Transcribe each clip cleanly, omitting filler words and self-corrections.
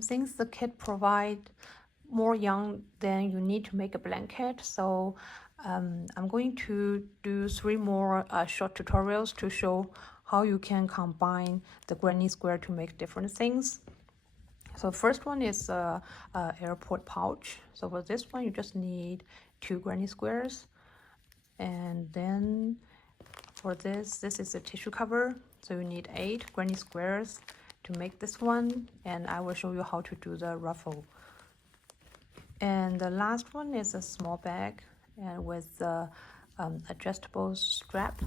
Since the kit provide more yarn than you need to make a blanket, so I'm going to do 3 more short tutorials to show how you can combine the granny square to make different things. So first one is a airport pouch. So for this one, you just need 2 granny squares, and then for this is a tissue cover. So you need 8 granny squares to make this one, and I will show you how to do the ruffle. And the last one is a small bag and with the adjustable strap,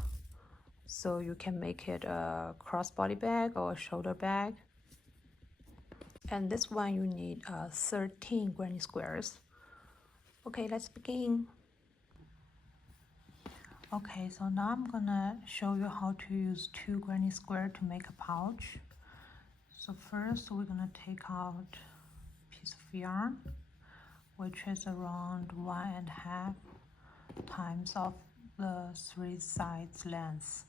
so you can make it a crossbody bag or a shoulder bag. And this one you need 13 granny squares. Okay, let's begin. Okay, so now I'm gonna show you how to use 2 granny square to make a pouch. So first we're gonna take out a piece of yarn, which is around 1.5 times of the 3 sides length.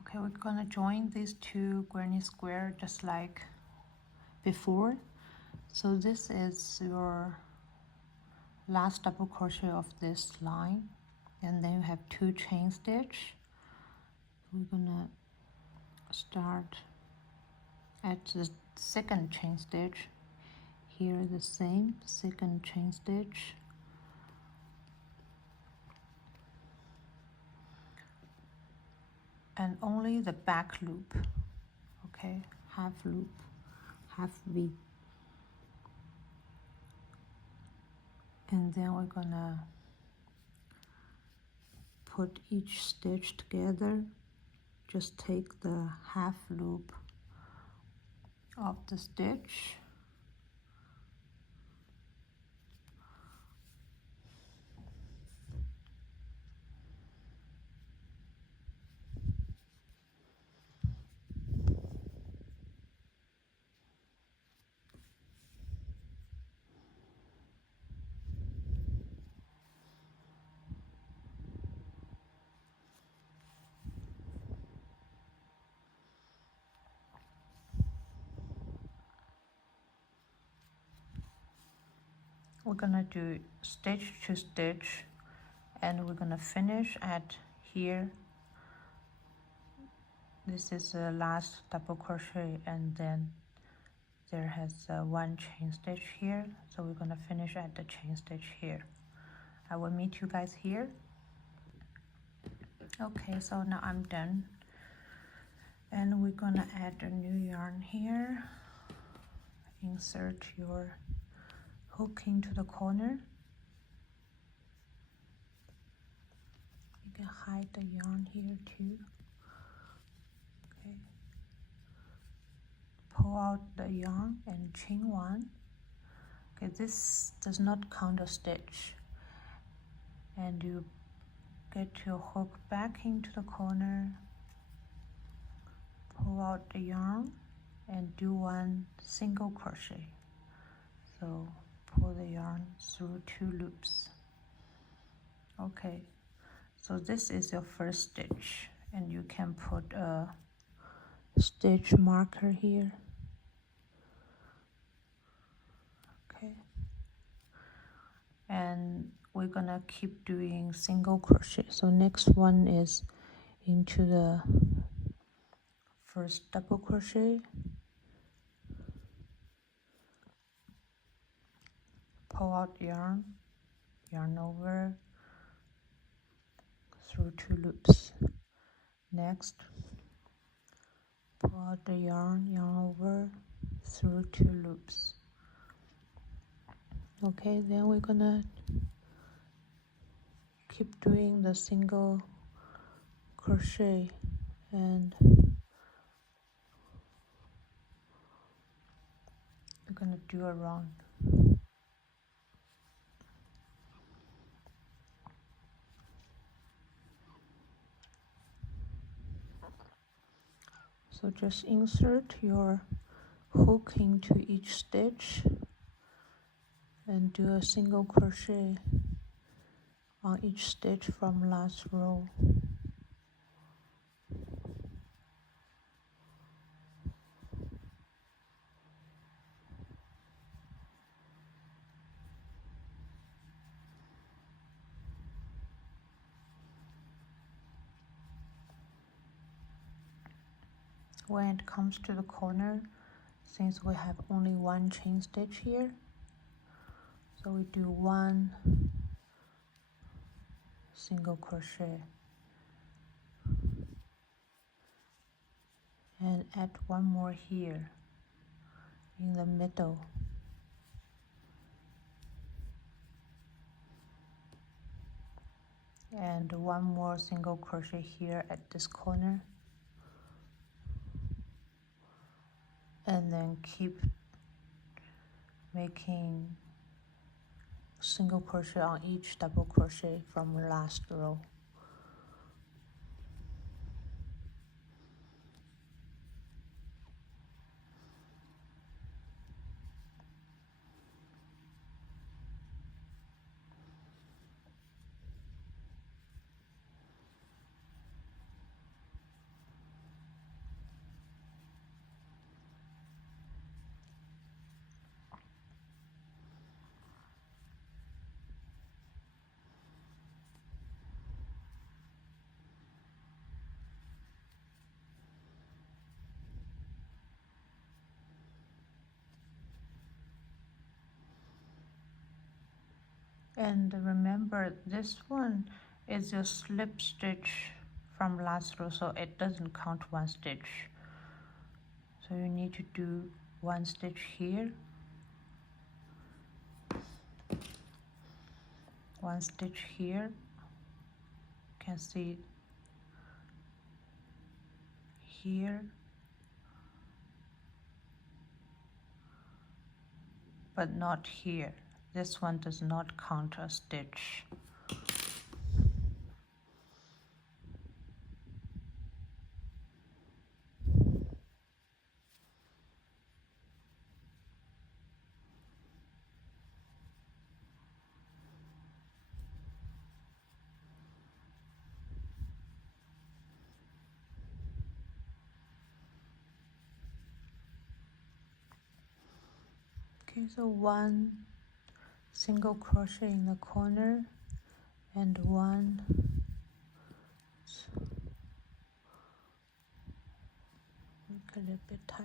Okay, we're gonna join these 2 granny square just like before. So this is your last double crochet of this line, and then you have 2 chain stitch. We're gonna start at the second chain stitch. Here the same second chain stitch, and only the back loop, okay, half loop, half V. And then we're gonna put each stitch together. Just take the half loop of the stitch, we're gonna do stitch to stitch, and we're gonna finish at here. This is the last double crochet, and then there has 1 chain stitch here, so we're gonna finish at the chain stitch here. I will meet you guys here. Okay, so now I'm done, and we're gonna add a new yarn here. Insert your hook into the corner. You can hide the yarn here too. Okay, pull out the yarn and chain 1. Okay, this does not count a stitch, and you get your hook back into the corner, pull out the yarn and do 1 single crochet. So pull the yarn through 2 loops. Okay, so this is your first stitch, and you can put a stitch marker here. Okay, and we're gonna keep doing single crochet. So next one is into the first double crochet, pull out yarn, yarn over through 2 loops. Next, pull out the yarn, yarn over through 2 loops. Okay, then we're gonna keep doing the single crochet, and we're gonna do a round. So just insert your hook into each stitch and do a single crochet on each stitch from last row. When it comes to the corner, since we have only one chain stitch here, so we do one single crochet and add one more here in the middle, and one more single crochet here at this corner, and then keep making single crochet on each double crochet from last row. And remember, this one is a slip stitch from last row, so it doesn't count one stitch. So you need to do one stitch here, one stitch here, you can see here, but not here. This one does not count a stitch. Okay, so one single crochet in the corner and one make a little bit tight,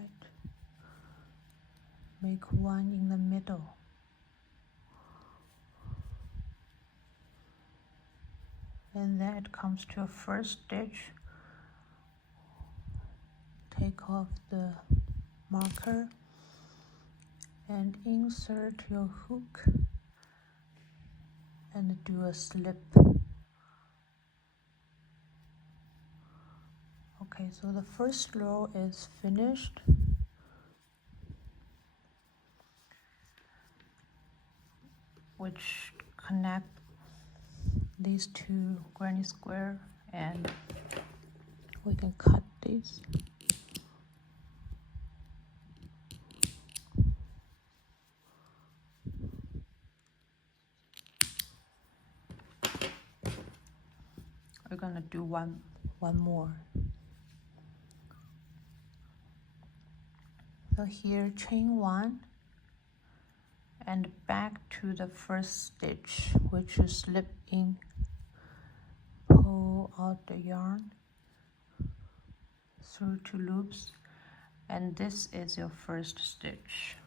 make one in the middle, and then it comes to a first stitch. Take off the marker and insert your hook and do a slip. Okay, so the first row is finished. Which connect these two granny square, and we can cut these. We're gonna do one more. So here, chain one and back to the first stitch, which is slip in, pull out the yarn through two loops, and this is your first stitch.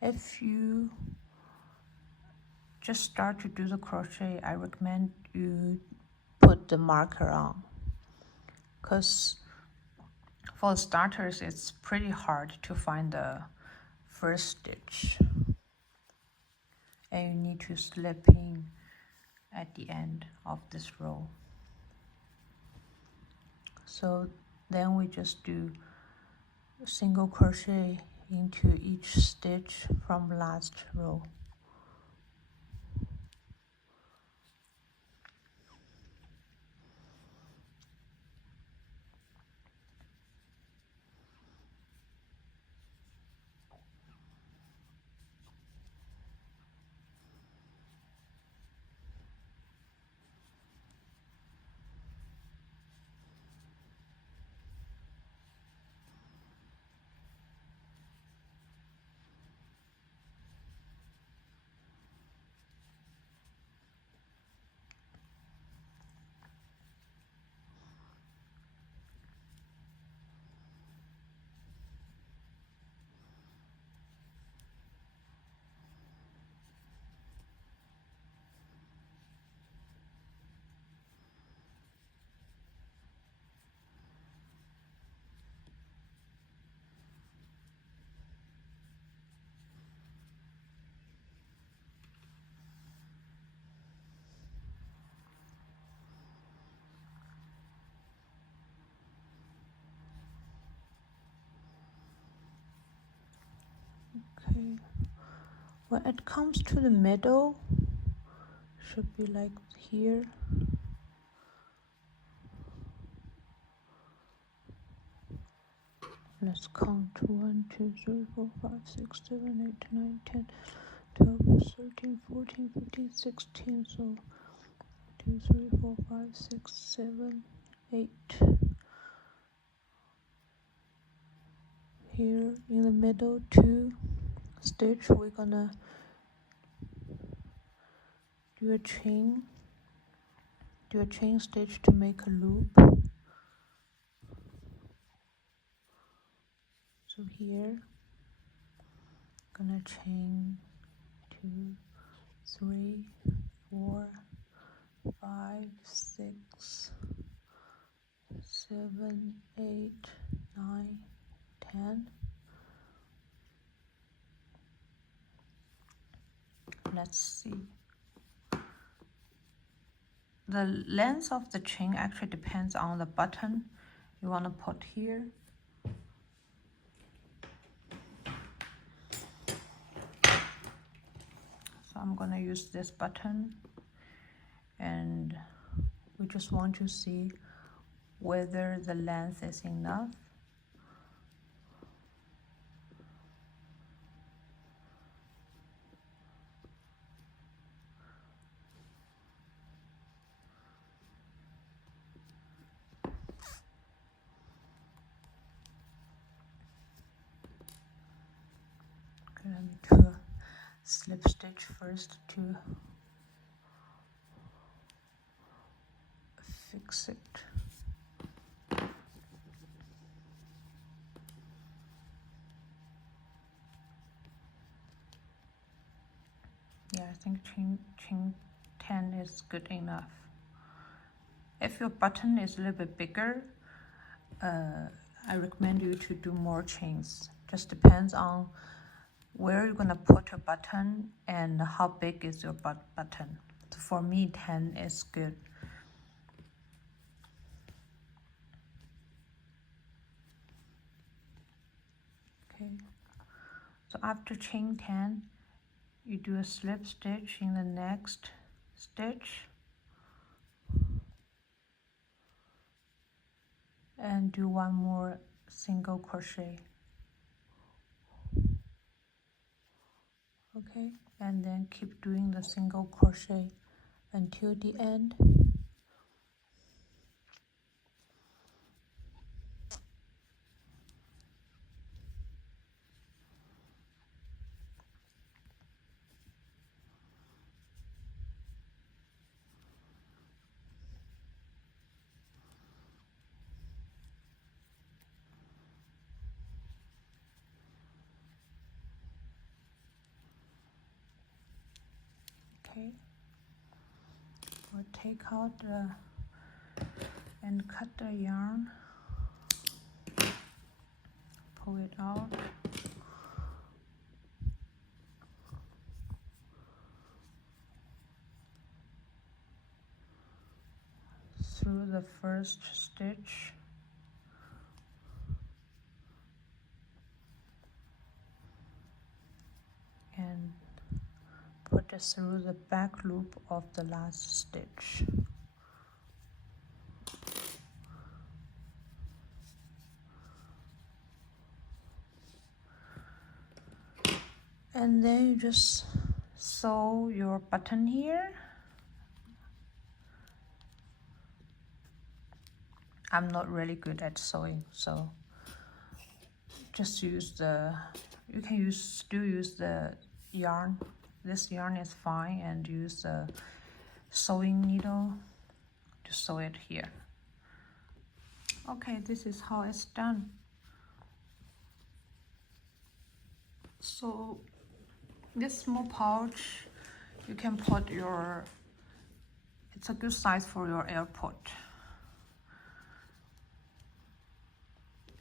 If you just start to do the crochet, I recommend you put the marker on, because for starters it's pretty hard to find the first stitch, and you need to slip in at the end of this row. So then we just do single crochet into each stitch from last row. When it comes to the middle, should be like here. Let's count 1, 2, 3, 4, 5, 6, 7, 8, 9, 10, 12, 13, 14, 15, 16. So 2, 3, 4, 5, 6, 7, 8. Here in the middle, 2 stitch, we're gonna do a chain stitch to make a loop. So here, gonna chain 2, 3, 4, 5, 6, 7, 8, 9, 10. Let's see. The length of the chain actually depends on the button you want to put here. So I'm going to use this button, and we just want to see whether the length is enough. Okay, let me do a slip stitch first to fix it. Yeah, I think chain 10 is good enough. If your button is a little bit bigger, I recommend you to do more chains. Just depends on where you're gonna put your button and how big is your button. So for me, 10 is good. Okay, so after chain 10, you do a slip stitch in the next stitch and do one more single crochet. Okay, and then keep doing the single crochet until the end. Okay, we'll take out and cut the yarn, pull it out, through the first stitch, and put it through the back loop of the last stitch. And then you just sew your button here. I'm not really good at sewing, so just use the, you can still use the yarn. This yarn is fine, and use the sewing needle to sew it here. Okay, this is how it's done. So this small pouch, you can put your, it's a good size for your AirPod.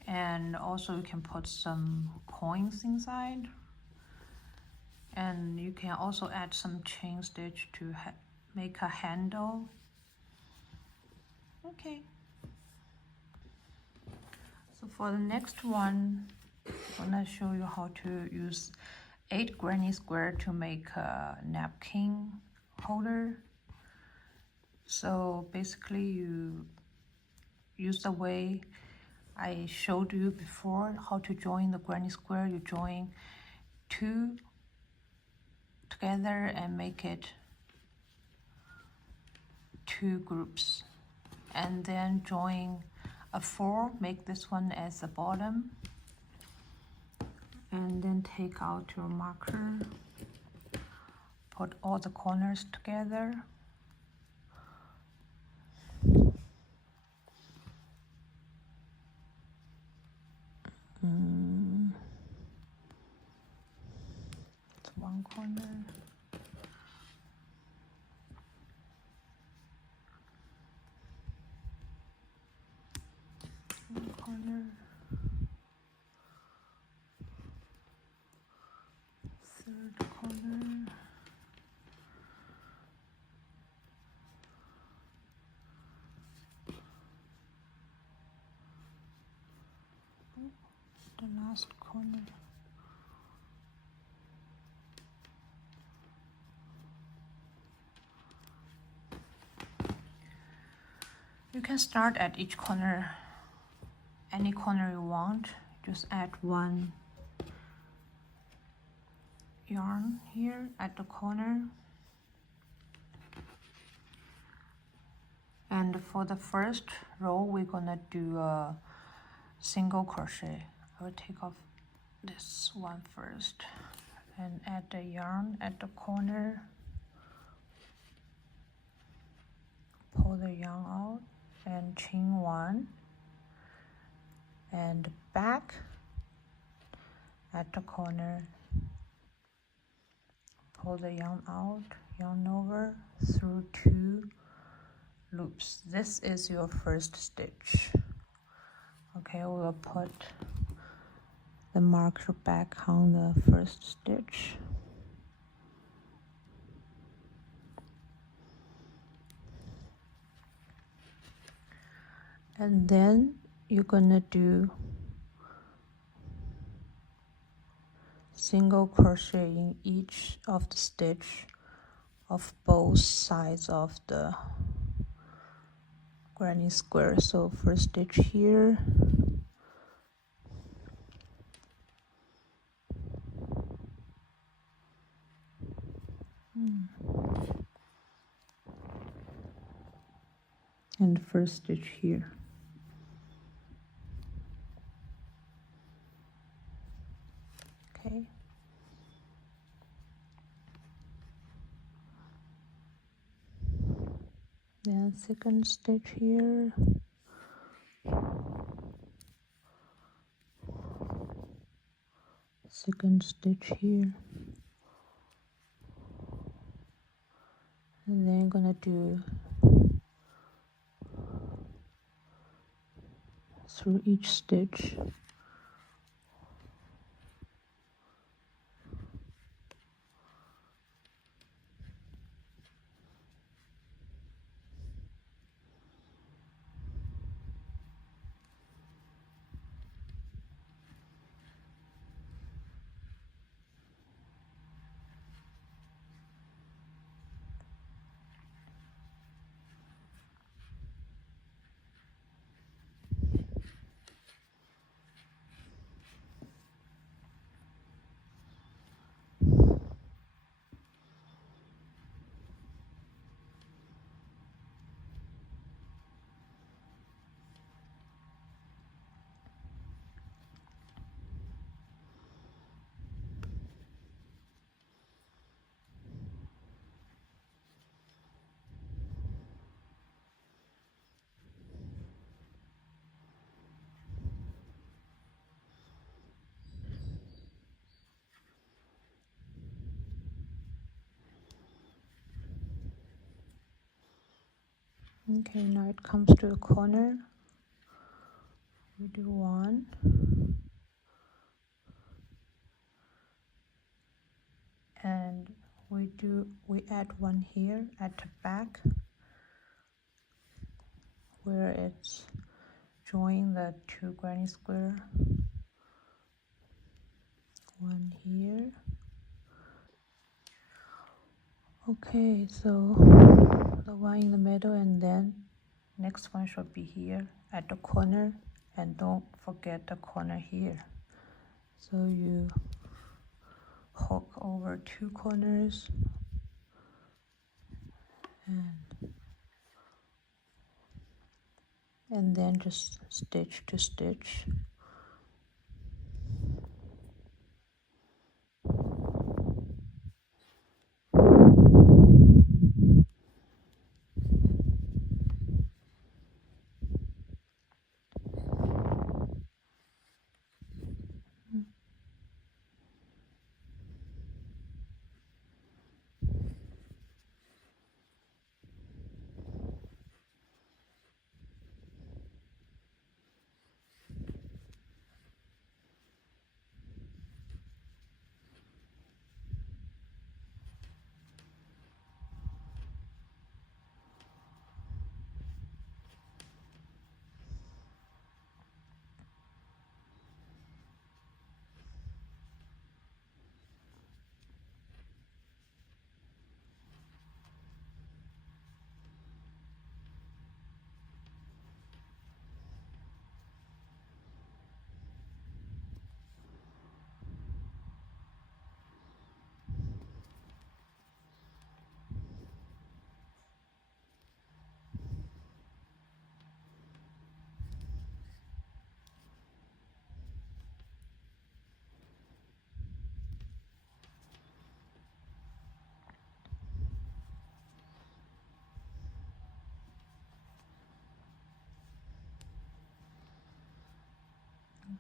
And also you can put some coins inside. And you can also add some chain stitch to make a handle. Okay. So for the next one, I'm gonna show you how to use 8 granny square to make a napkin holder. So basically you use the way I showed you before how to join the granny square. You join 2 together and make it 2 groups, and then join a 4, make this one as the bottom, and then take out your marker, put all the corners together. It's one corner. One corner. Third corner. The last corner. You can start at each corner, any corner you want. Just add 1 yarn here at the corner. And for the first row, we're gonna do a single crochet. I will take off this one first and add the yarn at the corner. Pull the yarn out and chain 1, and back at the corner. Pull the yarn out, yarn over through 2 loops. This is your first stitch. Okay, we'll put the marker back on the first stitch. And then you're gonna do single crochet in each of the stitch of both sides of the granny square. So first stitch here, and first stitch here. Okay. Then second stitch here. Second stitch here. And then I'm gonna do through each stitch. Okay, now it comes to the corner. We do 1, and we add 1 here at the back where it's join the 2 granny square. 1 here, Okay, so the one in the middle, and then next one should be here at the corner, and don't forget the corner here. So you hook over 2 corners and then just stitch to stitch.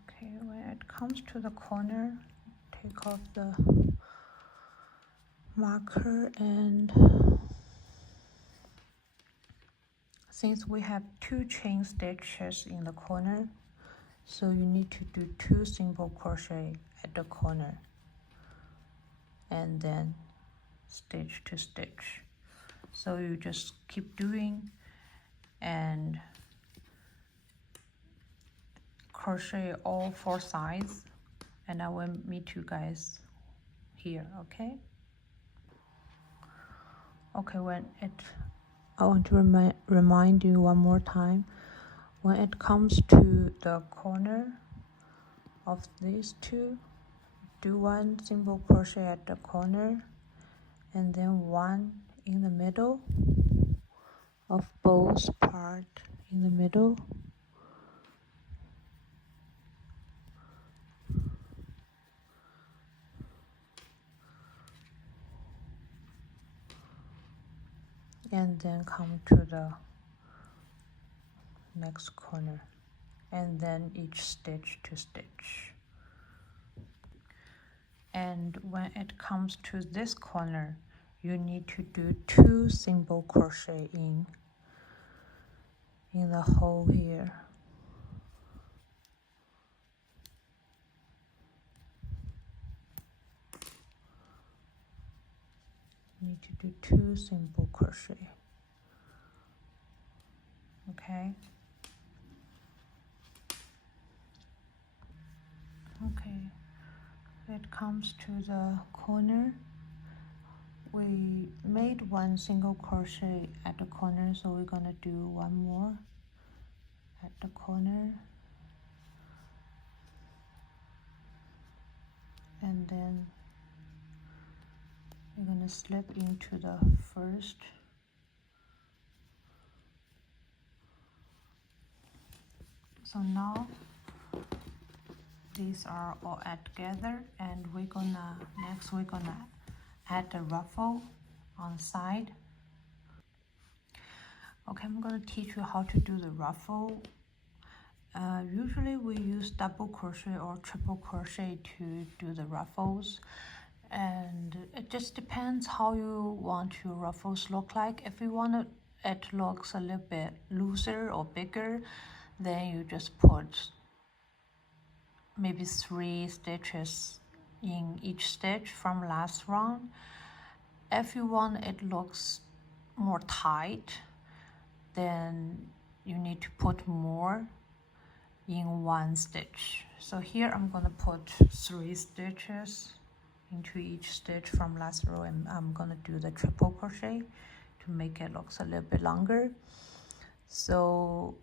Okay, when it comes to the corner, take off the marker, and since we have 2 chain stitches in the corner, so you need to do 2 single crochet at the corner and then stitch to stitch. So you just keep doing and crochet all 4 sides, and I will meet you guys here. Okay, when it I want to remind you one more time, when it comes to the corner of these 2, do 1 single crochet at the corner and then 1 in the middle of both part in the middle, and then come to the next corner, and then each stitch to stitch. And when it comes to this corner, you need to do 2 single crochet in the hole here. You need to do 2 single crochet. Okay. It comes to the corner. We made 1 single crochet at the corner, so we're gonna do 1 more at the corner, and then we're gonna slip into the first. So now these are all add together, and we're gonna add the ruffle on the side. Okay, I'm gonna teach you how to do the ruffle. Usually we use double crochet or triple crochet to do the ruffles, and it just depends how you want your ruffles look like. If you want it looks a little bit looser or bigger, then you just put maybe 3 stitches in each stitch from last round. If you want it looks more tight, then you need to put more in 1 stitch. So here I'm gonna put 3 stitches into each stitch from last row, and I'm gonna do the triple crochet to make it looks a little bit longer. So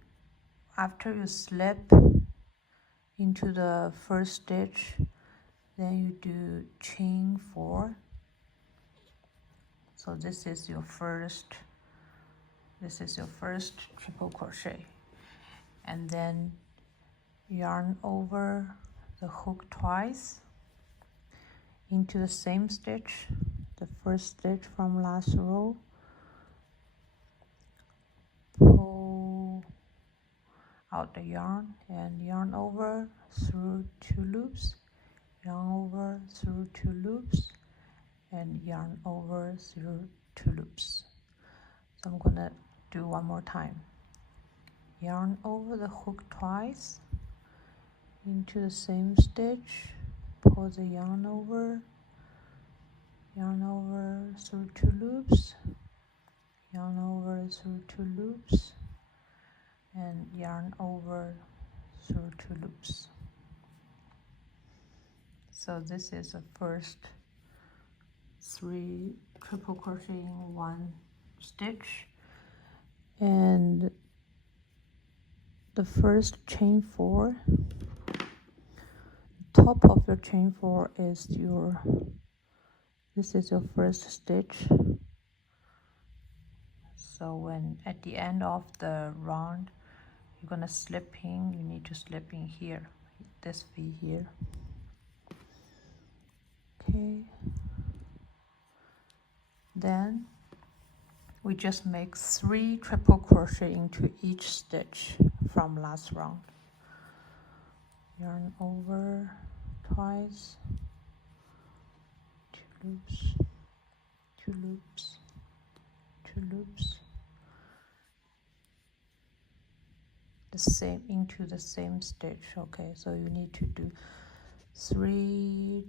after you slip into the first stitch, then you do chain 4. So this is your first triple crochet, and then yarn over the hook twice into the same stitch, the first stitch from last row, pull out the yarn and yarn over through 2 loops, yarn over through 2 loops, and yarn over through 2 loops. So I'm gonna do one more time. Yarn over the hook twice into the same stitch, pull the yarn over through 2 loops, yarn over through 2 loops, and yarn over through 2 loops. So this is the first 3 triple crochet in 1 stitch, and the first chain 4, top of your chain 4 is this is your first stitch. So when at the end of the round you're gonna slip in, you need to slip in here, this V here. Okay, then we just make 3 triple crochet into each stitch from last round. Yarn over twice, 2 loops, 2 loops, 2 loops, the same into the same stitch. Okay, so you need to do 3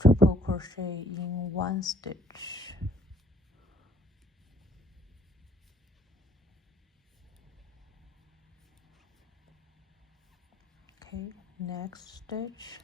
triple crochet in 1 stitch. Okay, next stitch.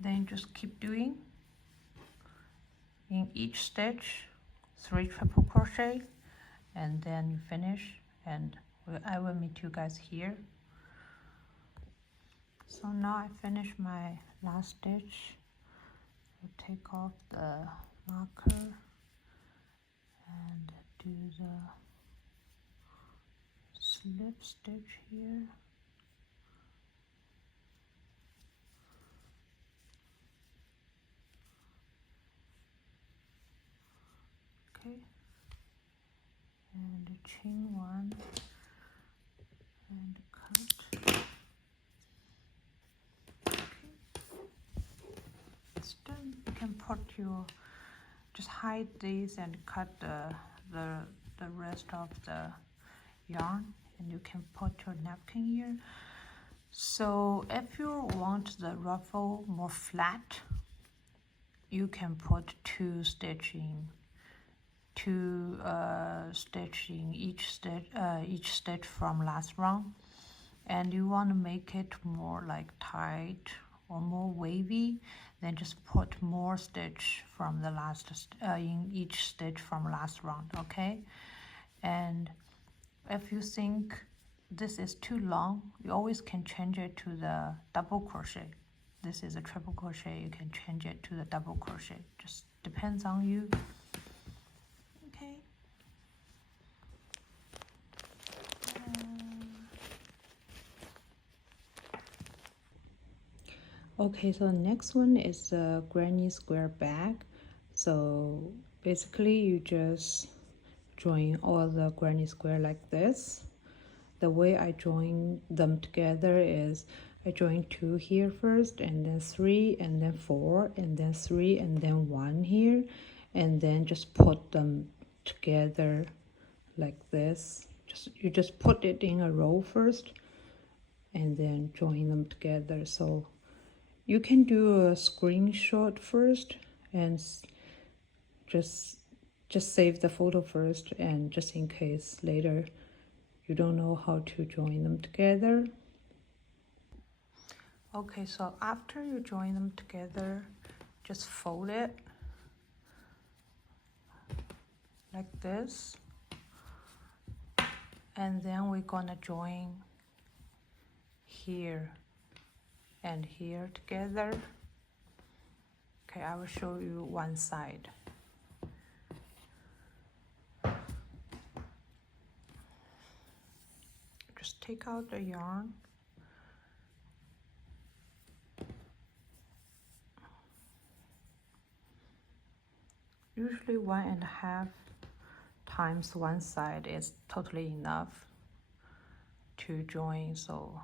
Then just keep doing in each stitch 3 triple crochet, and then you finish, and I will meet you guys here. So now I finish my last stitch. I'll take off the marker and do the slip stitch here. Okay, and chain 1 and cut. Okay, it's done. You can put your, just hide these and cut the rest of the yarn, and you can put your napkin here. So if you want the ruffle more flat, you can put 2 stitch in each stitch from last round, and you want to make it more like tight or more wavy, then just put more stitch from the last in each stitch from last round. Okay, and if you think this is too long, you always can change it to the double crochet. This is a triple crochet, you can change it to the double crochet, just depends on you. Okay, okay, so the next one is the granny square bag. So basically you just join all the granny square like this. The way I join them together is I join 2 here first, and then 3, and then 4, and then 3, and then 1 here, and then just put them together like this. You just put it in a row first and then join them together. So you can do a screenshot first and just save the photo first, and just in case later you don't know how to join them together. Okay, so after you join them together, just fold it like this, and then we're gonna join here and here together. Okay, I will show you one side. Just take out the yarn. Usually 1.5 times one side is totally enough to join. So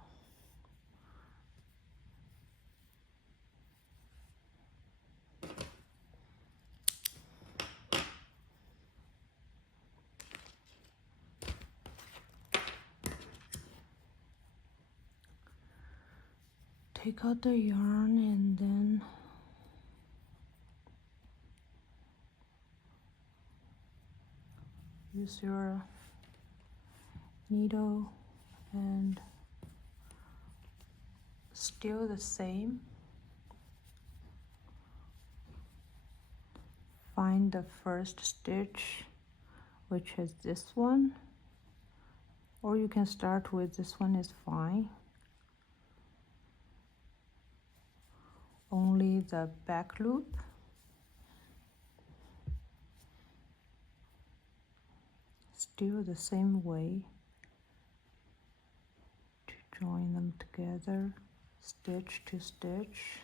take out the yarn and then use your needle and still the same. Find the first stitch, which is this one, or you can start with this one, is fine. Only the back loop. Still the same way to join them together, stitch to stitch.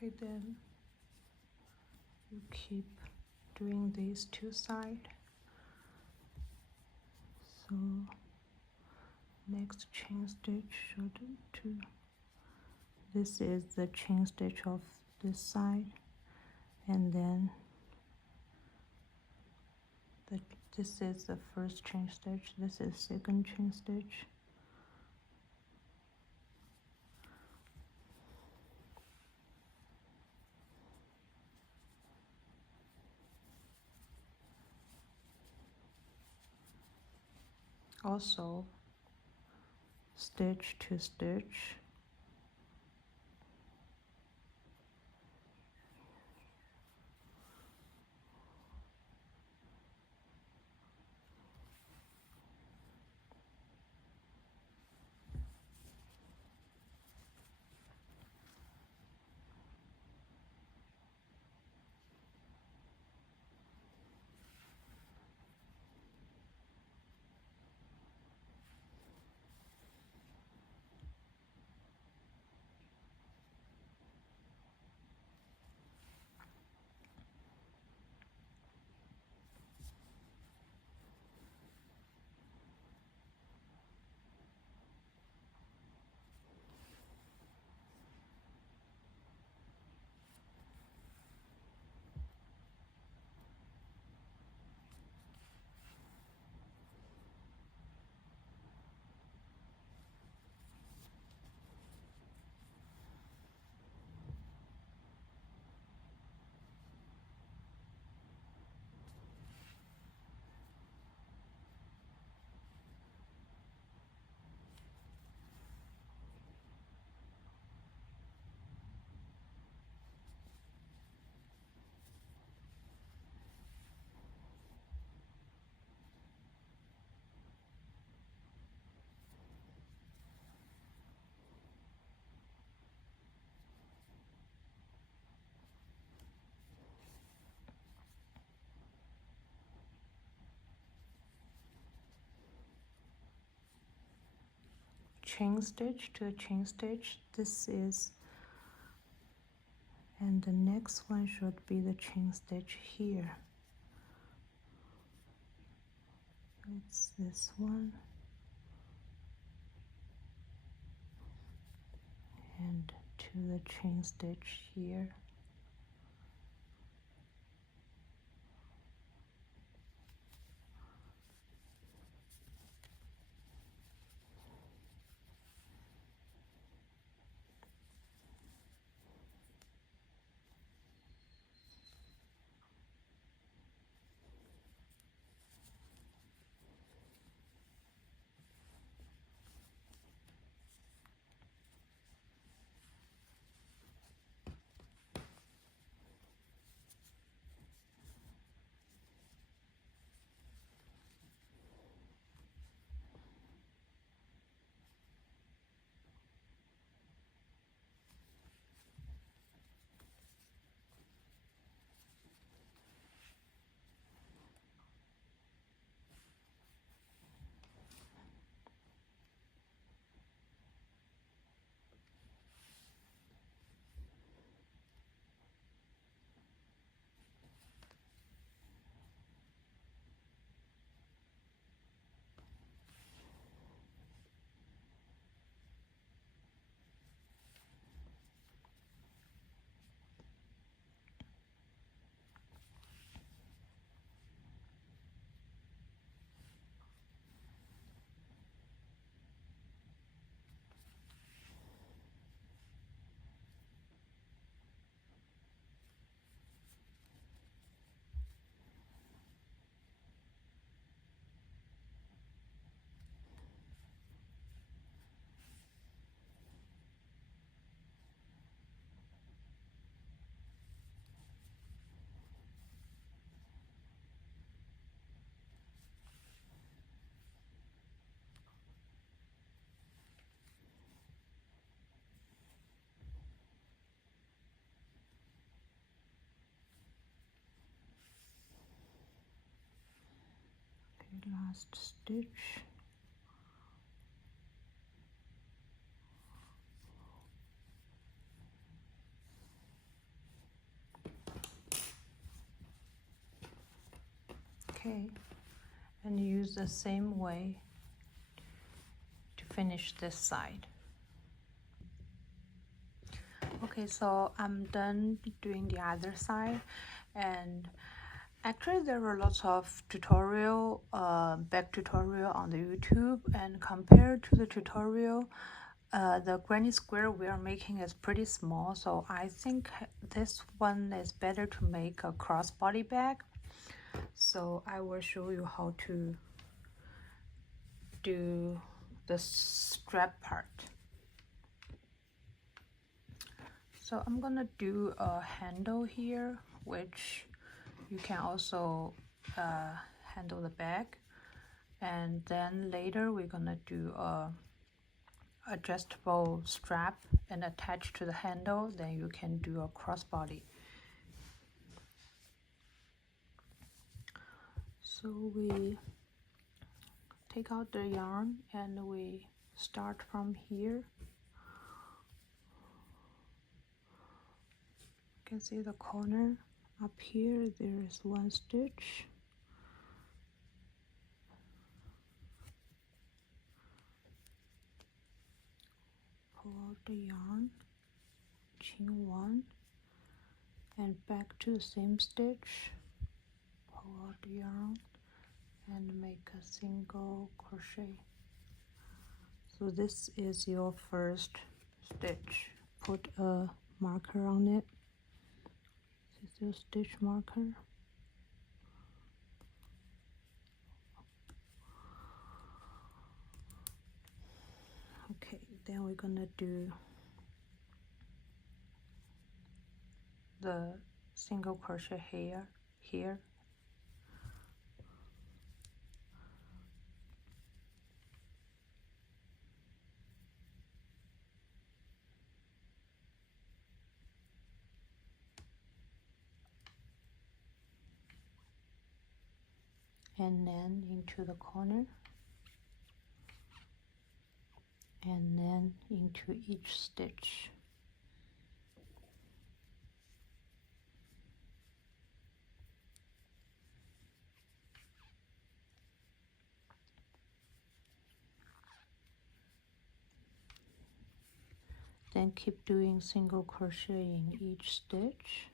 Okay, then you keep doing these two sides. So next chain stitch should to this is the chain stitch of this side, and then this is the first chain stitch, this is second chain stitch. Also stitch to stitch. chain stitch to a chain stitch. This is, and the next one should be the chain stitch here. It's this one, and to the chain stitch here. Okay, last stitch. Okay, and use the same way to finish this side. Okay, so I'm done doing the other side, and actually there were lots of tutorial, back tutorial on the YouTube, and compared to the tutorial, the granny square we are making is pretty small, so I think this one is better to make a crossbody bag. So I will show you how to do the strap part. So I'm gonna do a handle here, which you can also handle the bag, and then later we're gonna do a adjustable strap and attach to the handle, then you can do a crossbody. So we take out the yarn and we start from here. You can see the corner up here, there is one stitch. Pull out the yarn, chain one, and back to the same stitch. Pull out the yarn and make a single crochet. So this is your first stitch. Put a marker on it. This is your stitch marker. Okay, then we're gonna do the single crochet here. And then into the corner and then into each stitch. Then keep doing single crochet in each stitch.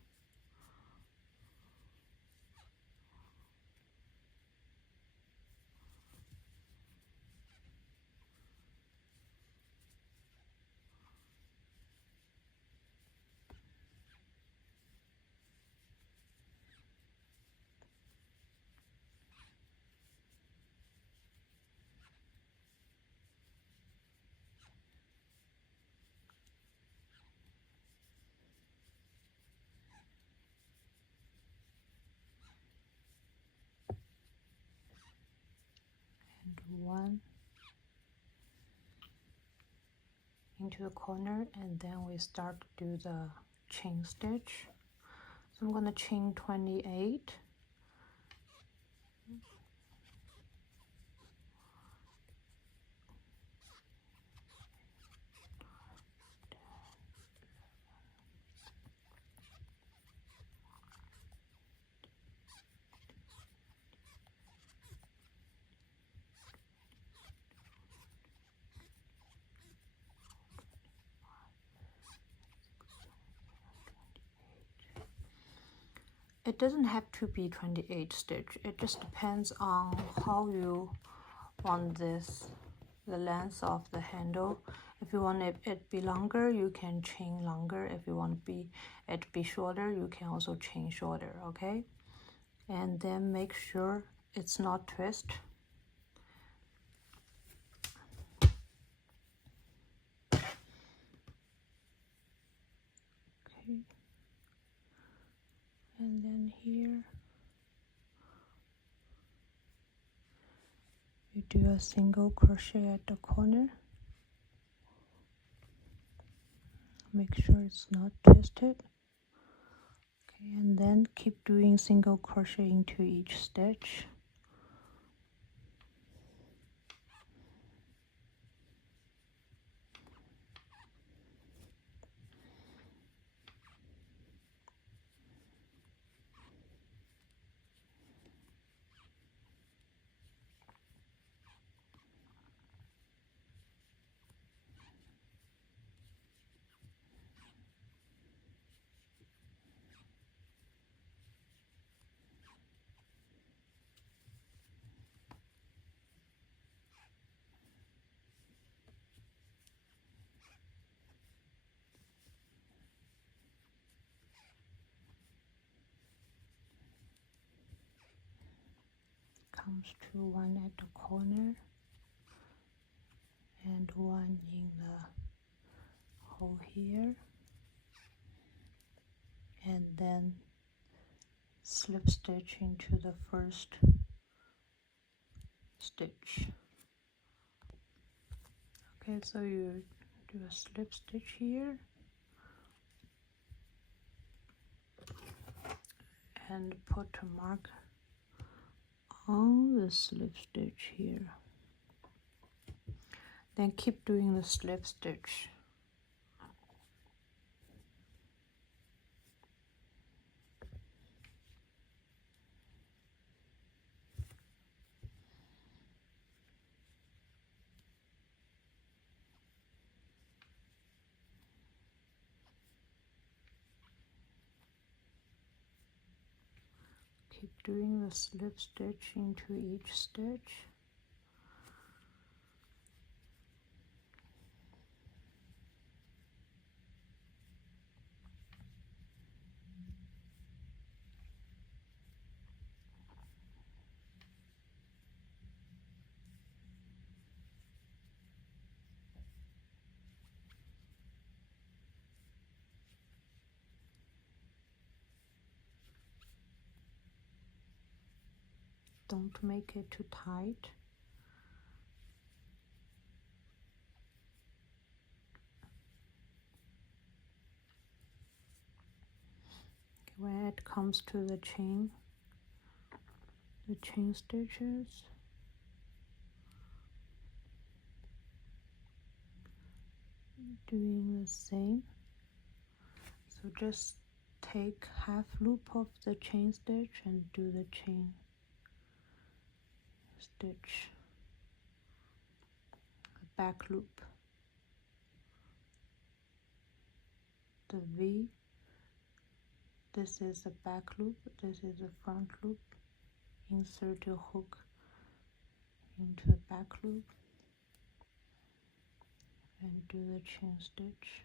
And one into the corner, and then we start to do the chain stitch. So I'm going to chain 28. It doesn't have to be 28 stitch. It just depends on how you want this, the length of the handle. If you want it be longer, you can chain longer. If you want it be shorter, you can also chain shorter, okay? And then make sure it's not twist. Okay. And then here you do a single crochet at the corner. Make sure it's not twisted. Okay, and then keep doing single crochet into each stitch. Comes to one at the corner and one in the hole here, and then slip stitch into the first stitch. Okay, so you do a slip stitch here and put a mark on the slip stitch here. Then keep doing the slip stitch. Keep doing the slip stitch into each stitch. Don't make it too tight. When it comes to the chain stitches, doing the same. So just take half loop of the chain stitch and do the chain stitch, a back loop, the V, this is a back loop, this is a front loop, insert your hook into a back loop and do the chain stitch.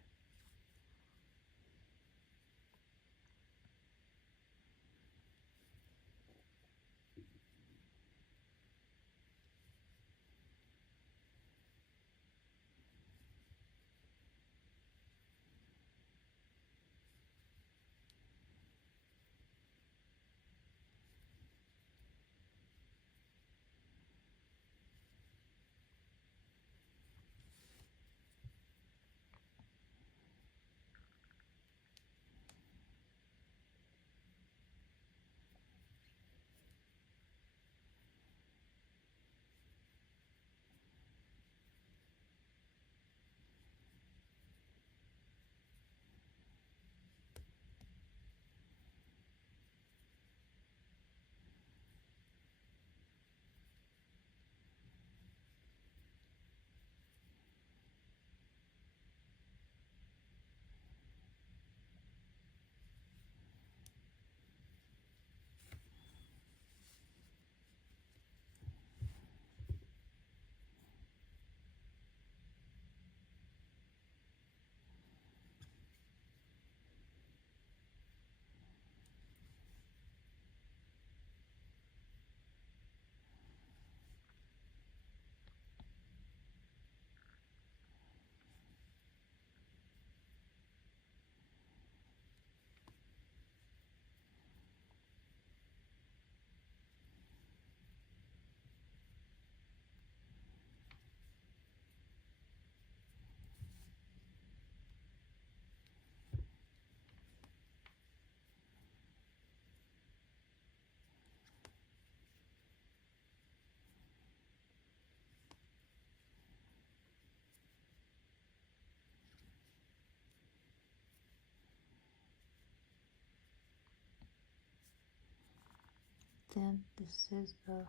Then this is the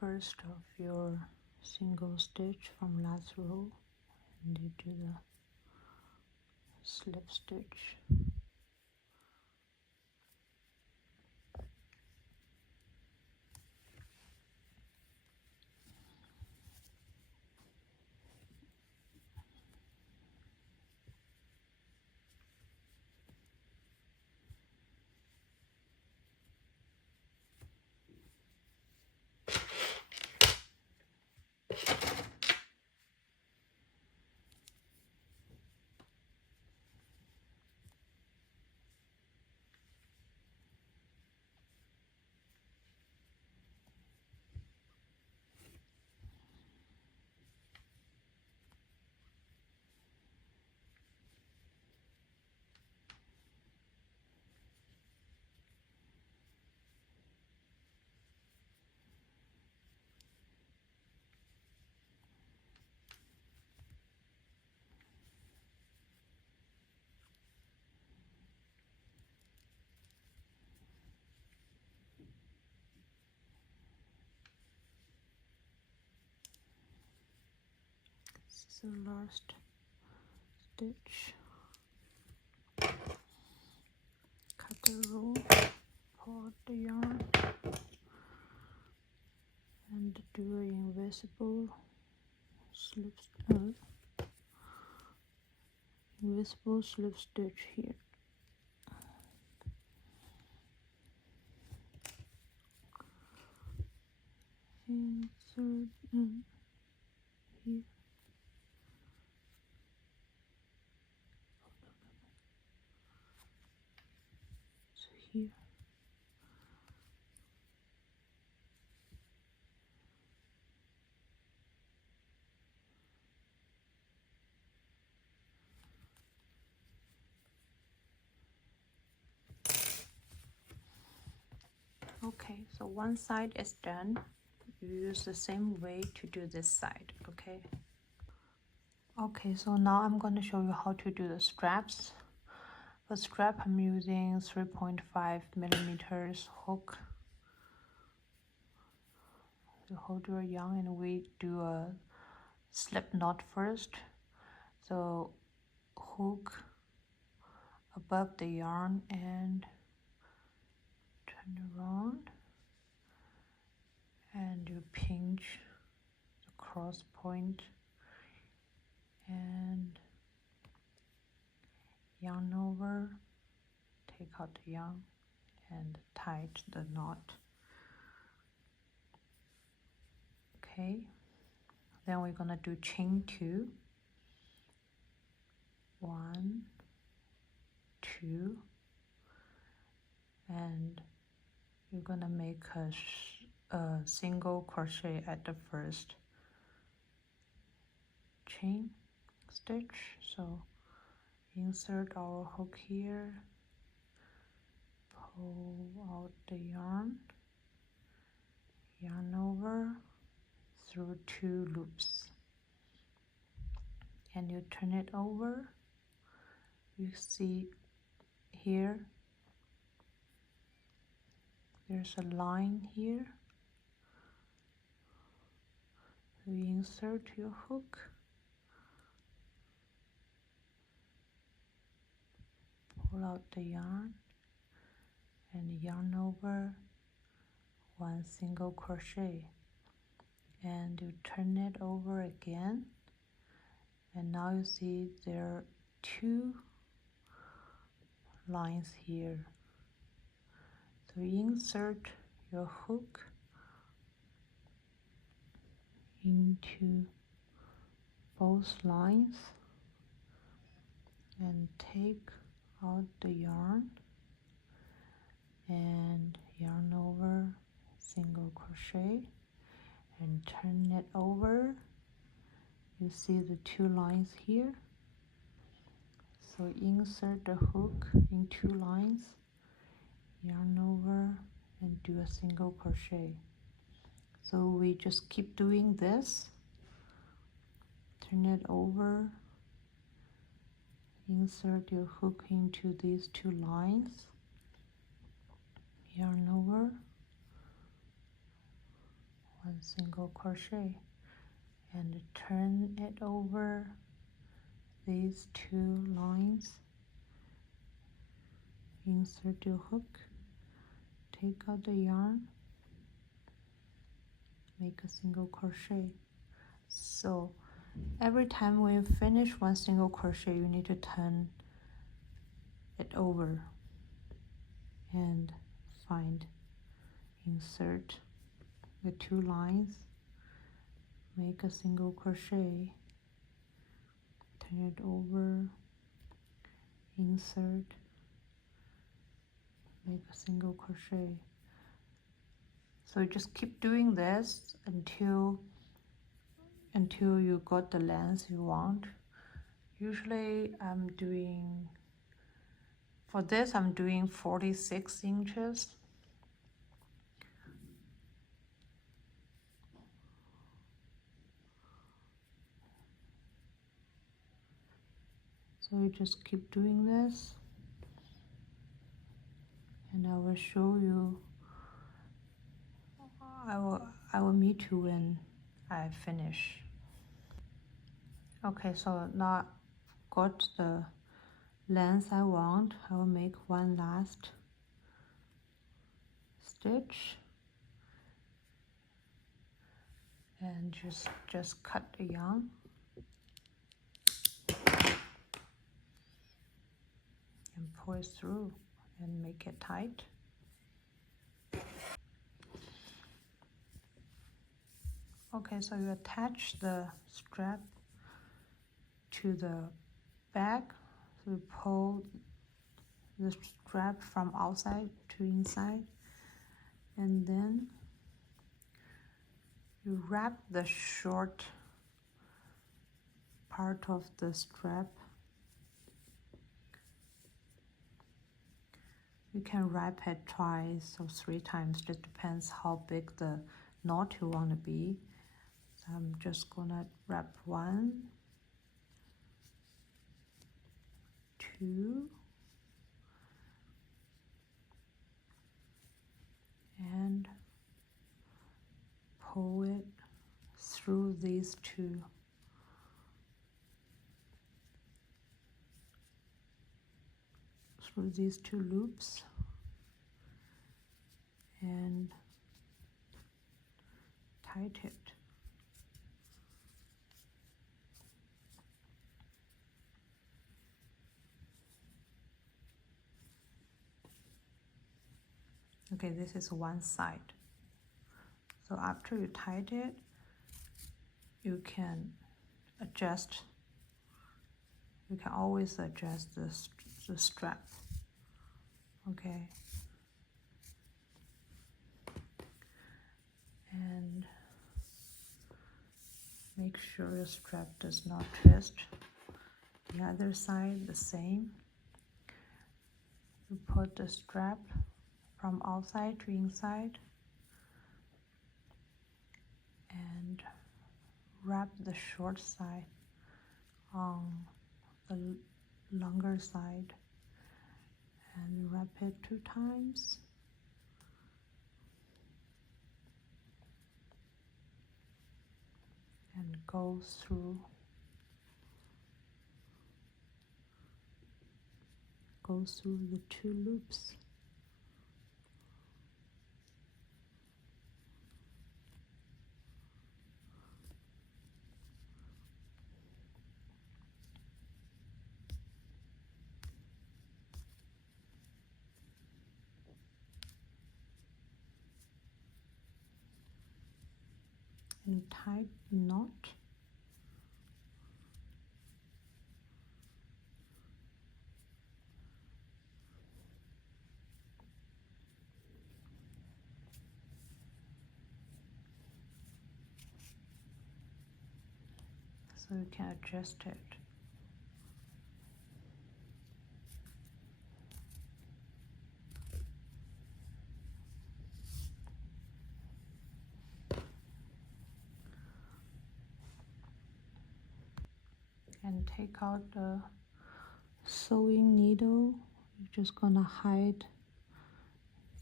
first of your single stitch from last row, and you do the slip stitch. This is the last stitch. Cut the row, pull out the yarn, and do an invisible slip stitch here. Insert in here. So here. Okay, so one side is done. You use the same way to do this side, okay? Okay, so now I'm going to show you how to do the straps. For strap, I'm using 3.5 millimeters hook to hold your yarn, and we do a slip knot first. So hook above the yarn and turn around, and you pinch the cross point and yarn over, take out the yarn and tie the knot. Okay, then we're gonna do chain 2, 1, 2, and you're gonna make a single crochet at the first chain stitch. So insert our hook here, pull out the yarn over through 2 loops, and you turn it over. You see here there's a line here, so you insert your hook, pull out the yarn and yarn over 1 single crochet, and you turn it over again, and now you see there are 2 lines here. So insert your hook into both lines and take out the yarn and yarn over single crochet and turn it over. You see the 2 lines here, so insert the hook in 2 lines, yarn over and do a single crochet. So we just keep doing this, turn it over, insert your hook into these 2 lines, yarn over, 1 single crochet, and turn it over these 2 lines, insert your hook, take out the yarn, make a single crochet. So every time when you finish 1 single crochet, you need to turn it over and insert the 2 lines, make a single crochet, turn it over, insert, make a single crochet. So you just keep doing this until you got the length you want. Usually for this I'm doing 46 inches. So you just keep doing this, and I will show you. I will meet you when I finish. Okay, so now got the length I want. I will make 1 last stitch and just cut the yarn and pull it through and make it tight. Okay, so you attach the strap to the bag. So you pull the strap from outside to inside, and then you wrap the short part of the strap. You can wrap it twice or 3 times, just depends how big the knot you want to be. So I'm just gonna wrap 1 2, and pull it through these two. Through these two loops, and tight it. Okay, this is one side. So after you tied it, you can adjust. You can always adjust the strap. Okay. And make sure your strap does not twist. The other side, the same. You put the strap from outside to inside and wrap the short side on the longer side and wrap it 2 times. And go through the 2 loops. And tie the knot. So you can adjust it. And take out the sewing needle. You're just gonna hide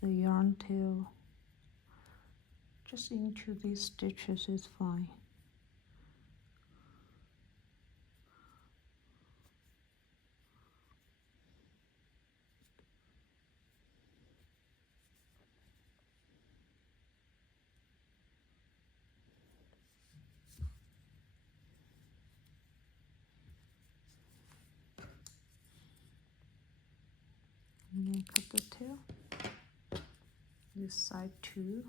the yarn tail just into these stitches is fine. And then cut the tail. This side too.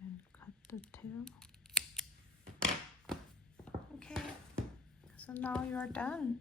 And cut the tail. Okay, so now you're done.